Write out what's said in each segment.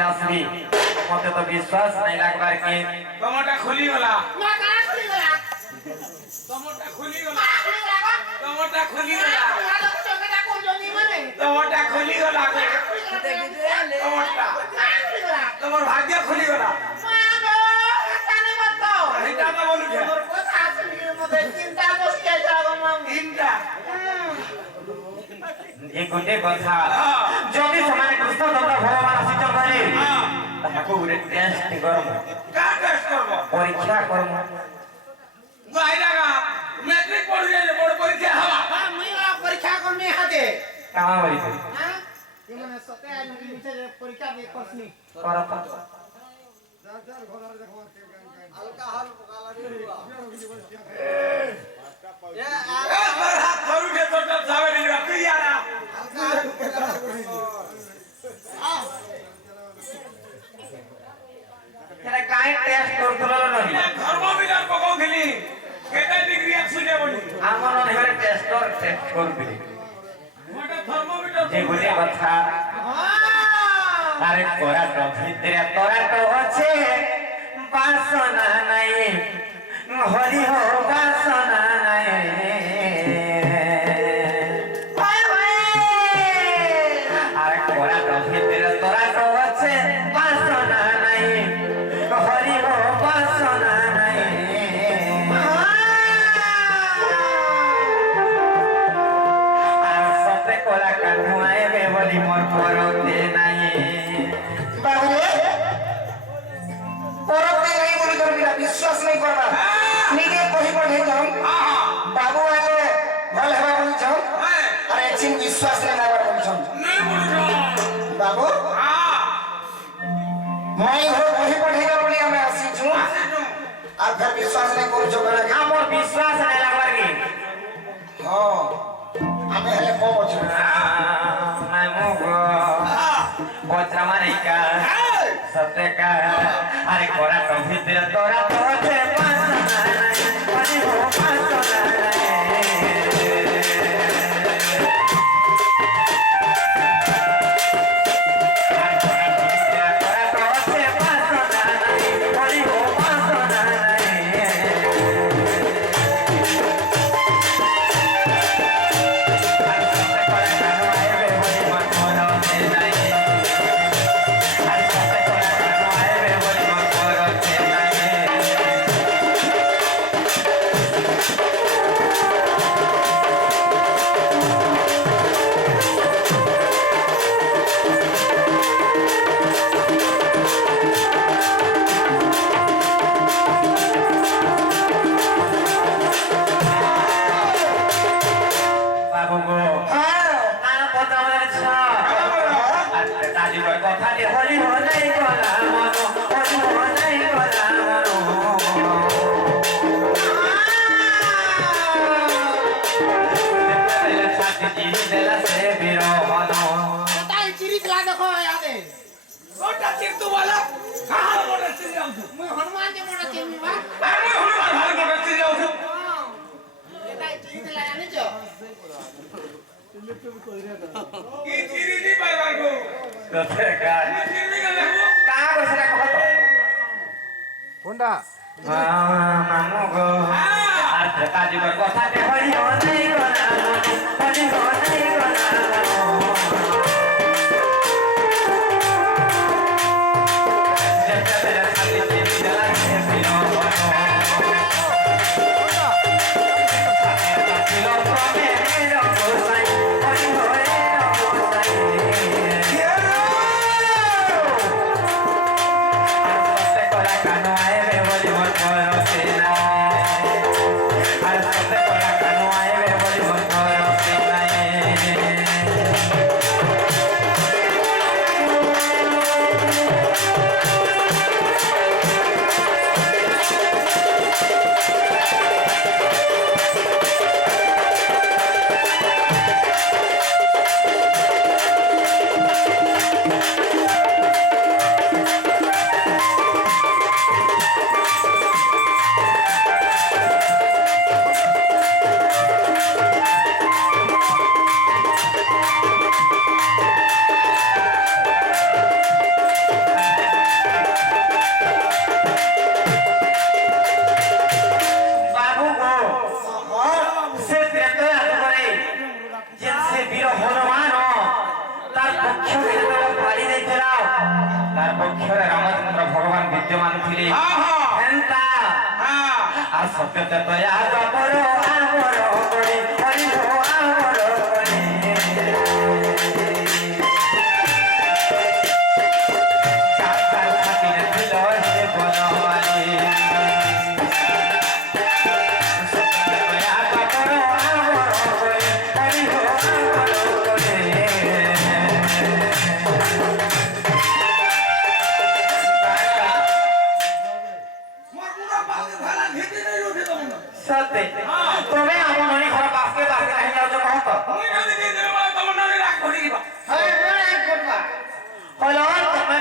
के आसबी मते तो विश्वास नहीं लागबार के टमाटा खुली गला ना का खुली गला टमाटा खुली गला टमाटा खुली गला टमाटा को जनी माने टमाटा खुली गला टमाटा তোমার ভাগ্য খুলি গলা মাগো জানে মত এটা তো বলু যে তোর কথা শুনি মতে চিন্তা বসকে যাবো মাম তিনটা এই গোটে কথা যদি সমানে কৃষ্ণ চন্দ্র ভগবান আসিত করে তাহাকে গুরে টেস্ট করব কা টেস্ট করব পরীক্ষা করব গাইলাগা ম্যাট্রিক পড়িয়ে যে বড় পরীক্ষা হওয়া হ্যাঁ মুই পরীক্ষা করনি হাতে কামা বলি হ্যাঁ এমনে সতে আনি নিচে পরীক্ষা দিয়ে করছনি করত হালকা হাল পকালা দিবা হাত ধরু কে তোর যাবে নি তুই আরা এটা কাই টেস্ট করতল নহি ধর্মবিদান পকাউছিলি কেটা ডিগ্রি আছে বলি আমার নেহরে টেস্ট করবি ওটা ধর্মবিদান যে গোটে কথা আরে তোরা তো ভিতরে তোরা তো আছে বাসনা নাই হরি হো বাসনা নাই আরে তোরা তো ভিতরে তোরা তো আছে বাসনা নাই হরি হো বাসনা নাই আর সতে কোলা কানুয়ায় বে বলি মোর পরতে নাই বাবুরে পরতে নাই বলি তোর বিশ্বাস নাই করবা নিজে কহি পড়ে যাও বাবু আগে ভাল হেবা বলি যাও আর একদিন বিশ্বাস নাই নাবার বলি যাও বাবু মই হো কহি পড়ে যাও বলি আমি আসিছু আর ফের বিশ্বাস নাই করছো করে আমার বিশ্বাস নাই লাগবার কি হ্যাঁ আমি হেলে কো বছর Otramanica, Sateca, Aricora, Confitera, Tora, Tote, Pasana, Paniho, Pasana. Hanuman के मोड़ा चिन्ह बा हनुमान भाई मोटा चीज जाऊ এটা চিনি দিলা জানিছো কি চিনি দি পারবার গো Sateca, চিনি গেলে গো কাগজ রে কত কোনটা মামু গো আর কাজুর কথা তে হরি হো নাই গো না হরি হো নাই গো না বিদ্যমান ଥିଲେ হ্যাঁ হ্যাঁ হেন্তা হ্যাঁ আর সত্যতে দয়া কর আমর করি হরি হো আমর করি কাকার খাতিরে ছিল হে বনমালী সত্যতে দয়া কর আমর করি হরি হো আমর করি মোর পুরা বালতি ভালা ভিটি নেই উঠে দেব না সত্যি তুমি আমার মনে ঘর বাসকে বাসকে কাহি যাও কহ তো মুই যদি কি দেব তোমার নামে রাগ করি দিবা হ্যাঁ বড় এক করবা হলো তুমি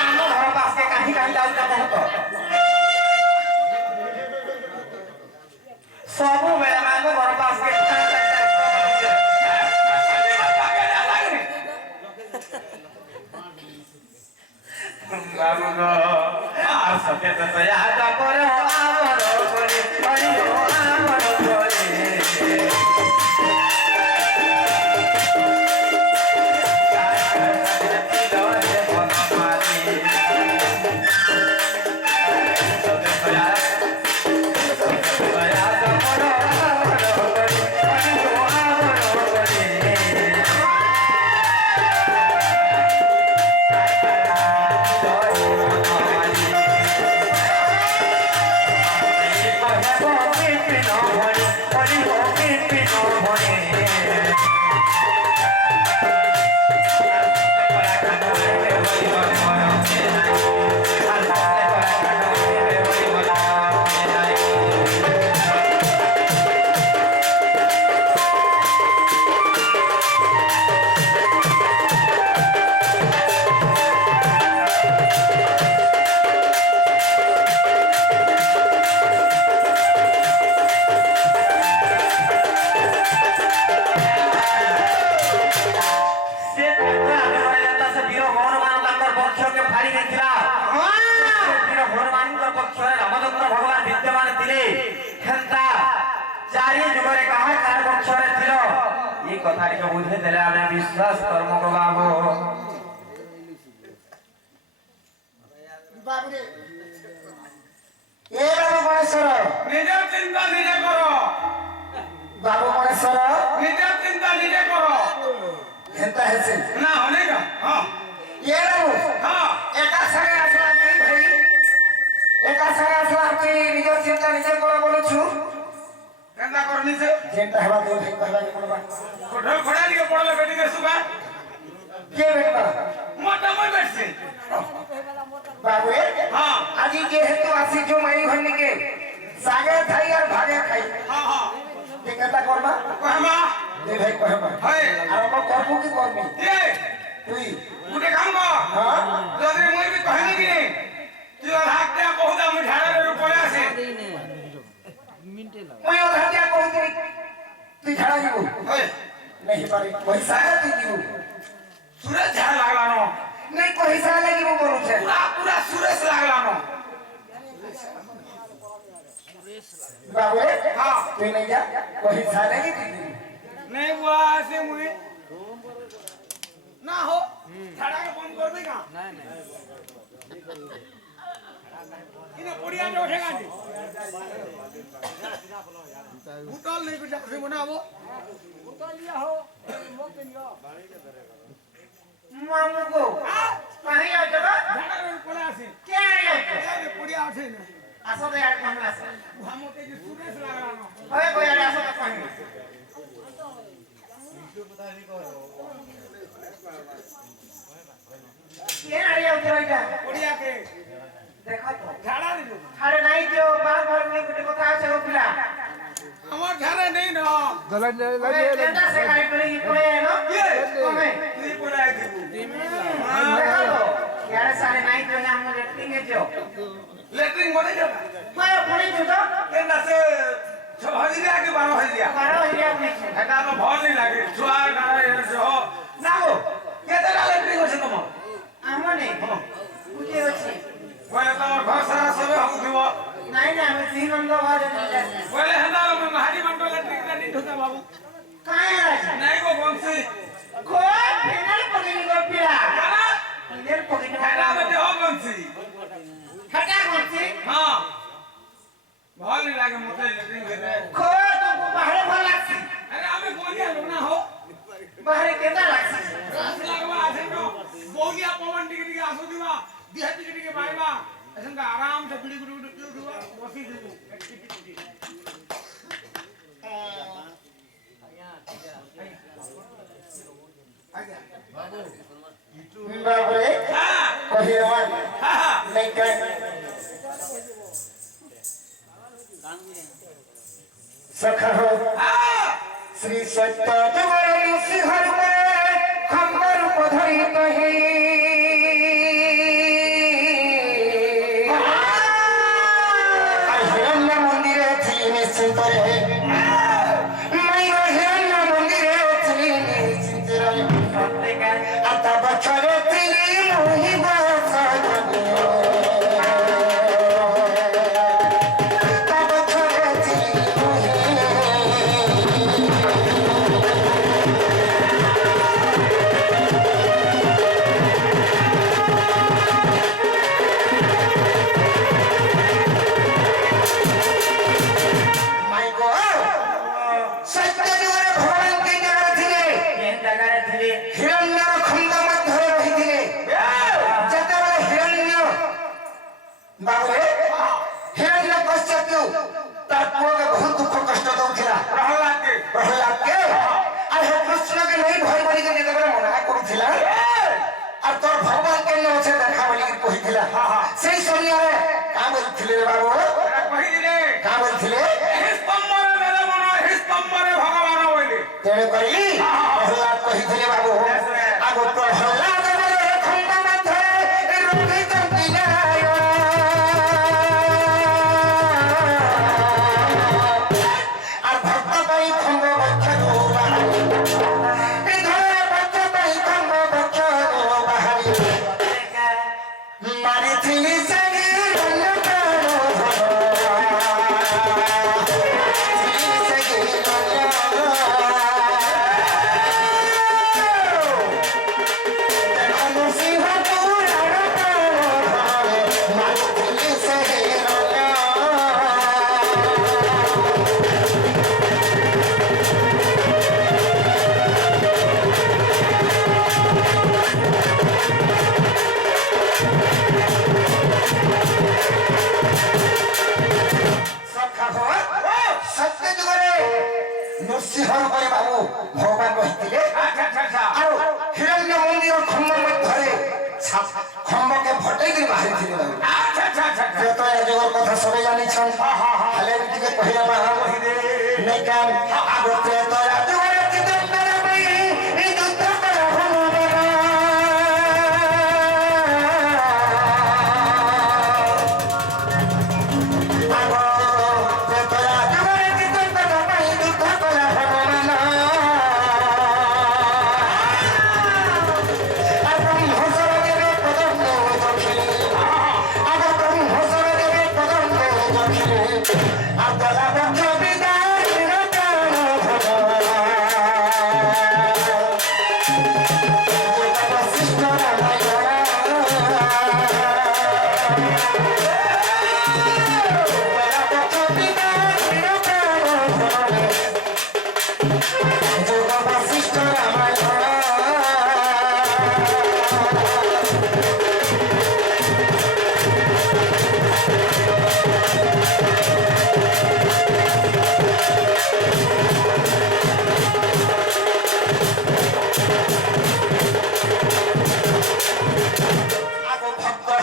আমার ঘর বাসকে কাহি কাহি যাও কহ তো সবু বেলা মাগো ঘর বাসকে আর সত্যি তো দয়া করো আমর করি হরি হো আমর করি বুঝে দিলে আমি বিশ্বাস কর্ম বাবু বাবু রে এ বাবু গণেশ্বর নিজের চিন্তা নিজে করো বাবু গণেশ্বর নিজের চিন্তা নিজে করো হেন্তা হেছে না হলে না হ্যাঁ এ বাবু হ্যাঁ একা সাথে আসলাম কি ভাই একা সাথে আসলাম কি নিজের চিন্তা নিজে করা বলেছু কেনটা করনি সে যেটা হবা দেই ভাই কহবা কি করবা কোঠা খড়া নিয়ে পড়লে বেটি কে সুগা কে বেটা মোটা মই বেটছি বাবু হ্যাঁ আজি যেহেতু আসিছু মাই ঘরনিকে সাগে খাই আর ভাগে খাই হ্যাঁ হ্যাঁ কেটা করবা কহমা দেই ভাই কহবা হয় আর আমরা করবো কি করবি এ তুই গুটে কাম কর হ্যাঁ যদি মই বি কহিনি কি নে তুই হাত দে বহুত আমি ঝাড়ার উপরে আছে মই অধা দিয়া কহুতি তুই ঝাড়া দিব হয় नहीं पारे पैसा তুই দিব সুরেশ ঝাড় লাগলানো नहीं पैसा লাগিব বলছে পুরা পুরা সুরেশ লাগলানো বাবু হ্যাঁ তুই नहीं जा पैसा লাগি তুই দিব नहीं हुआ ऐसे मुझे ना हो ঝাড়া के बंद कर देगा नहीं नहीं इन्हें बढ़िया जो उठेगा जी उताल नहीं कुछ ऐसे बनाओ मामू को कहीं आ जगह ঝাড়া के ऊपर आसे क्या है ये बढ़िया उठे ना আসো দে আর কোন আছে हम के जो सुरेश लगानो ওই কই আর আসো কোন কে আইয়া উঠরাইটা बढ़िया के দেখো তো ঝাড়া দিলো আরে নাই যে বাল ঘর নিয়ে গুটি কথা আছে ও পিলা আমার ঝাড়া নেই না কেটা সে গাড়ি করে কি করে এলো ये কমে তুই পড়াই দিব দেখো তো ইয়ারে সারে নাই তো আমরা রেটিং এ যাও लेटरिंग बने जा কই পড়ে তো ए ना से 6,000 के 12,000 বারো হইয়া নেই এটা তো ভয় नहीं লাগে ছুয়া গাড়া এর সহ না গো কেতে টাকা লেটরিং হচ্ছে তোমার আমনে বুঝে আছে বলে তোমার ঘর সারা সবে হউথিব নাই না আমি 3 নম্বর ঘর যাই বলে হেন্দা হাড়ি মন্ডল লেটরিং টা নিঠু দে বাবু কায় আছে নাই গো বংশী কই ফেনাল পকেনি গো পিলা কানা ইদের পকেনি হেডা মতে হ বংশী খাটা ଭଗବାନ ଟିକେ ଟିକେ ଆସୁଥିବା ଦିହ ଟିକେ ଟିକେ ପାଇବା ଏସଙ୍ଗେ ଆରାମସେ ବିଡ଼ି ଗୁଡ଼ି ଗୁଡ଼ି ପିଉଥିବା ବସିଯିବୁ ବାବରେ କହିବା ନାଇଁ କାଇଁ सखा हो श्री सत्य जगन सिंहर खंबर पधरी कहे हिरण्य मंदिर थी निश्चित रहे मैं हिरण्य मंदिर थी निश्चित रहे आता बचरे थी मोहि সেই সময়ে কা বলছিলে বাবু କହିଥିଲେ কা বলছিলে স্তম্ভরে বেলে মন স্তম্ভরে ভগবান বলে তেণু করি প্রহ্লাদ কহিଥିଲେ বাবু আগ প্রহ্লাদ খন্ড মধ্যে রহিଛନ୍ତି নারায়ণ আর ভক্ত পাই খন্ড বক্ষ বাহারি ধরে ভক্ত পাই খন্ড বক্ষ বাহারি মারিଥିଲି সাগি নৃসিংহর করে বাবু ভগবান কহিଥିଲେ আর হিরণ্য মন্দির খম্ব মধ্যে খম্বকে ফটাইকি বাহারিଥିଲେ বাবু ত্রেতয়া যুগর কথা সবে জানিছন হেলে ଟିକେ কহিলে বাহা কহিদে নাই কাম আগ ত্রেতয়া যুগর চিতন্তন পাই এই যুদ্ধ করা হনুমান আগ ত্রেতয়া যুগর চিতন্তন পাই যুদ্ধ করা হনুমান আর ব্রহ্মসর দেবে পদম দক্ষিণে আগ ব্রহ্মসর দেবে পদম দক্ষিণে আর গলা বক্ষ বিদায় রতন বশিষ্ঠ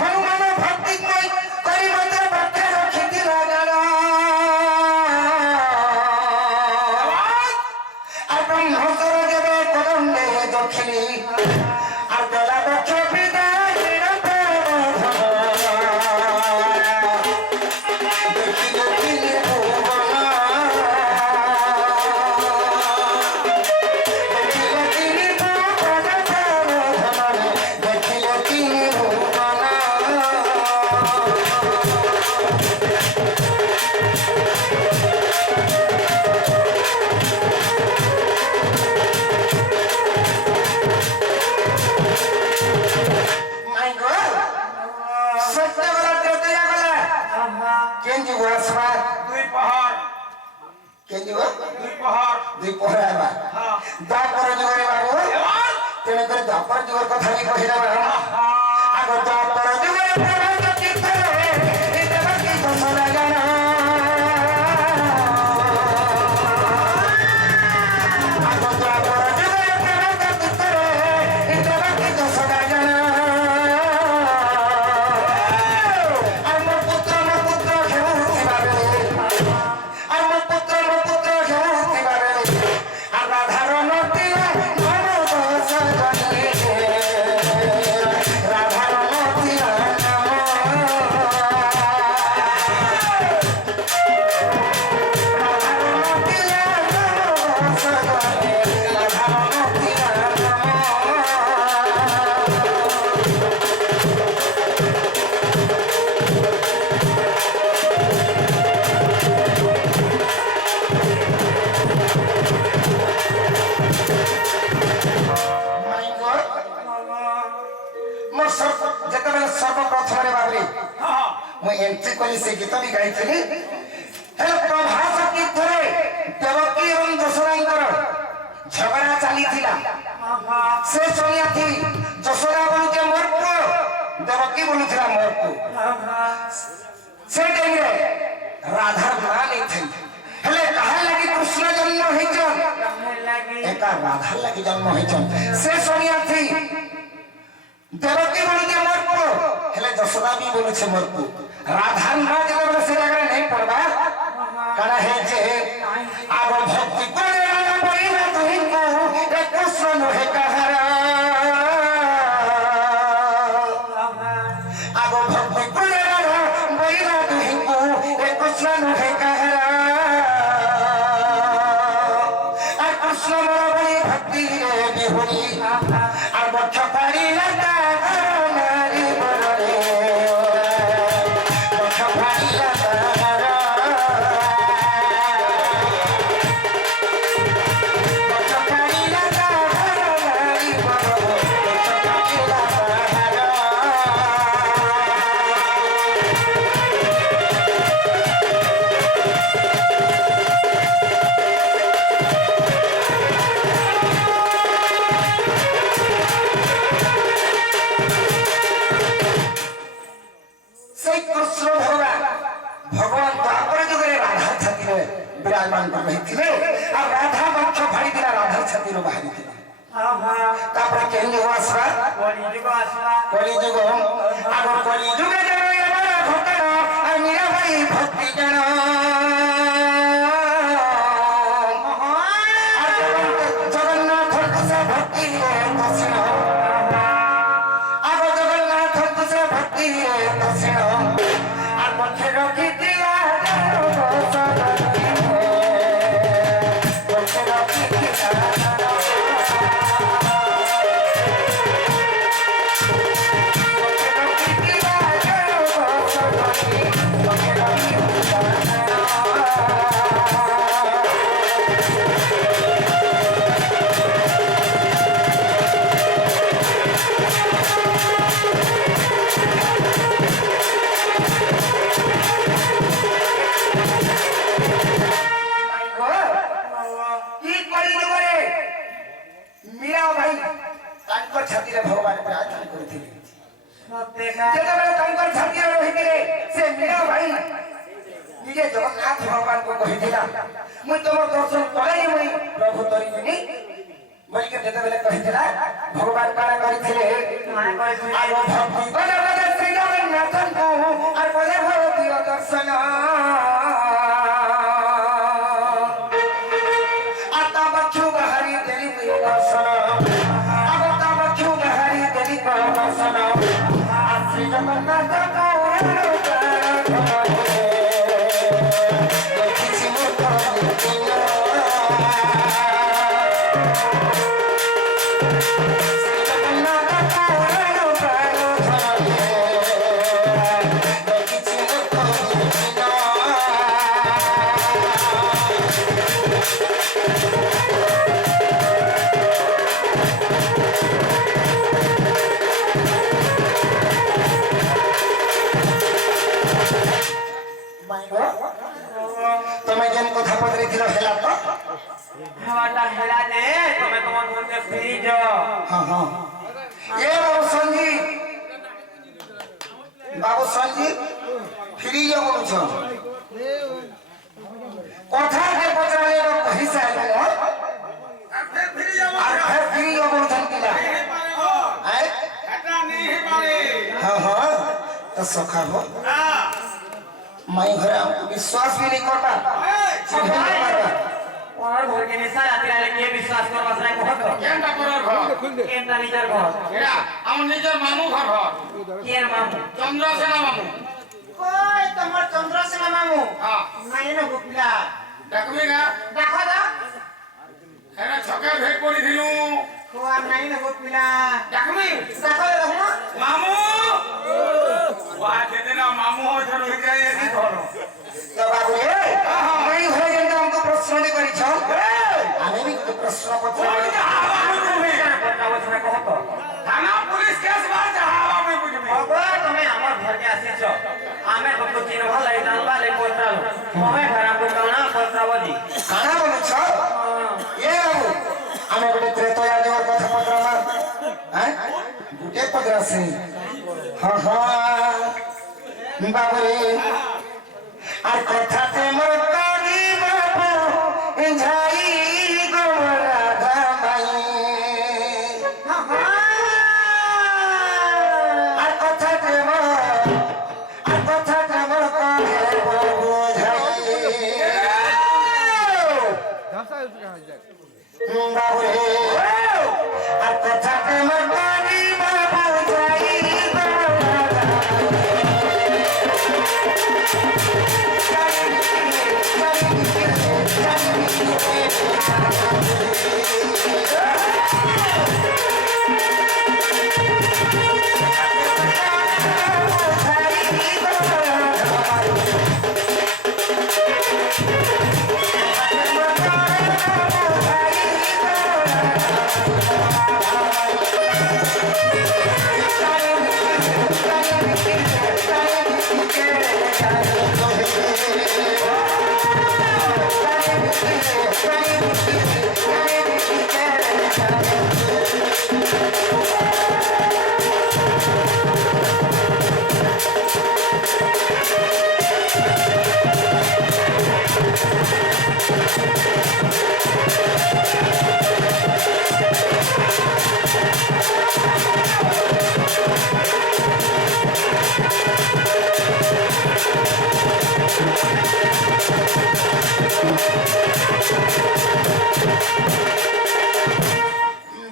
হনুমান ভক্তিময় করি মন্ত্র পক্ষে রক্ষিছিল আর ব্রহ্মসর দেবে কদম্বে দক্ষিণী আর গলা বক্ষ বিদায় দেখিল তিনি ভুবন দেখিল তিনি ভুবন দেখিল তিনি ভুবন My God! সত্য গলা ত্রেতয়া গলা কেঞ্জি গোড়া সবার দুই পাহাড় কেঞ্জি গো দুই পাহাড় দুই পহরা এবার তারপরে যুগরে বাবু ତେଣୁକରି ଦ୍ୱାପର ଯୁଗର କଥା ବି କହିଦେବା ଆଗ ଦ୍ୱାପର ଯୁଗରେ ପ୍ରଭୁ ତୀର୍ଥରେ ଦେବକୀ ଯଶୋଦା ଜନ ଆଗ ଦ୍ୱାପର ଯୁଗରେ ପ୍ରଭୁ ତୀର୍ଥରେ ଦେବକୀ ଯଶୋଦା ଜନ ଆମ ପୁତ୍ର ହେଉଥିବା ବେଳେ ଆମ ପୁତ୍ର ହେଉଥିବା ବେଳେ ରାଧାର ନଥିଲା ରାଧାର ନଥିଲା ଯେତେବେଳେ ସର୍ବପ୍ରଥମରେ ଭାବରେ ମୁଁ ଏଣ୍ଟ୍ରି କରି ସେ ଗୀତ ବି ଗାଇଥିଲି ହେଲେ ପ୍ରଭାସ ତୀର୍ଥରେ ଦେବକୀ ଏବଂ ଯଶୋଦାଙ୍କର ଝଗଡ଼ା ଚାଲିଥିଲା ସେ ଶୁଣିଆଥି ଯଶୋଦା ବୋଲୁଥିଲେ ମୋର ପୁଅ ଦେବକୀ ବୋଲୁଥିଲା ମୋର ପୁଅ ସେ ଟାଇମରେ ରାଧାର ନାଁ ନେଇଥିଲି ହେଲେ କାହା ଲାଗି କୃଷ୍ଣ ଜନ୍ମ ହେଇଛନ୍ ଏକା ରାଧାର ଲାଗି ଜନ୍ମ ହେଇଛନ୍ ସେ ଶୁଣିଆଥି ଦେବକୀ ବୋଲୁଛେ ମୋର ପୁଅ ହେଲେ ଯଶୋଦା ବି ବୋଲୁଛେ ମୋର ପୁଅ ରାଧାର ନାଁ ଯେତେବେଳେ ସେ ଜାଗାରେ ନେଇ ପଡବା କାଣା ହେଇଛେ ଆଗ ଭକ୍ତି করে পড়িলা তুহিଙ୍କୁ ଏ କୃଷ୍ଣ ନୁହେଁ କାହାର ଆଗ ଭକ୍ତି করে পড়িলা তুহিଙ୍କୁ ଏ କୃଷ୍ଣ ନୁହେଁ କାହାର আর কৃষ্ণ বড় বড়ি ভক্তিরে বিহুরি আর বক্ষ পাড়িলা भगवान द्वापर जुगे राधा छाती विराजमान कर रही थी और राधा वक्ष फाड़ी दिला राधा छाती बाहरी थी तापर केन जुग आसरा कली जुग आग कली जुगे घटना और मीरा भाई भक्ति जन जगन्नाथ से भक्ति दक्षिण आग जगन्नाथ से भक्ति दक्षिण और पक्षे रखी छाती भगवान प्रार्थना करते छाती रही से मीरा भाई निजे जगन्नाथ भगवान को कही मुझ तुम दर्शन करे मुई प्रभु तरीनी बोल के कही भगवान काना करथिले आगो भक्ति बजा बजा श्री जगन्नाथ को और बोले हो दियो दर्शन आता बच्चू बहारी देली दर्शन श्री जगन्नाथ বাবু সঞ্জীব ফিরি যাও বলছ কথা যে পচারে হিসাব আর ফের ফিরে যাবো আর ফের ফিরি যাও বলছেন কিনা नहीं पारे हो হ্যাঁ এটা नहीं पारे हाँ हाँ तो सखा हो हां मैं घरे हमको विश्वास भी नहीं करता चिन्ह नहीं पाता ওনার ঘরকে নিশা রাতে আলে কে বিশ্বাস করবাস নাই কত কেনটা করার ঘর কেনটা নিজের ঘর এরা আমার নিজের মামু ঘর ঘর কে মামু চন্দ্রসেনা মামু কই তোমার চন্দ্রসেনা মামু হ্যাঁ নাই না গোপিলা দেখবি না দেখো দাও এরা ছকে ভেট করে দিলু কোয়া নাই না গোপিলা দেখবি দেখো দেখো মামু ওয়া যেতে না মামু হচ্ছে রয়ে যায় এই ধরো तो बाबू रे मैं घरे जेंटा हमको प्रश्न नहीं करी छ আমি भी तो प्रश्न पत्र ওই যে হাওয়া में बुझबी কথা বলছ কত থানা পুলিশ কেস বার যে হাওয়া में बुझबी বাবা তুমি আমার ঘরকে আসিছ আমি তো চিন ভালো জানবা লে পত্রাল তুমি ঘর আমকো কানা পত্রাবদি खाना बोलो छ ये बाबू আমি গোটে ত্রেতয়া দেওয়ার কথা পত্র আমার হ্যাঁ গুটে পত্র আছে হ্যাঁ হ্যাঁ বাবু রে আর কথাতে মোর কানি বাবু ঝাই গোরা ধামাই আর কথাতে মোর কানি বাবু ঝাই বাবু রে আর কথাতে মোর কানি বাবু ঝাই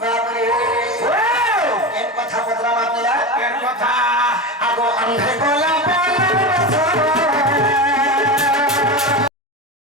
বাবরে এর কথা পত্র মাপিলা এর কথা আগো অন্ধে কলা বলা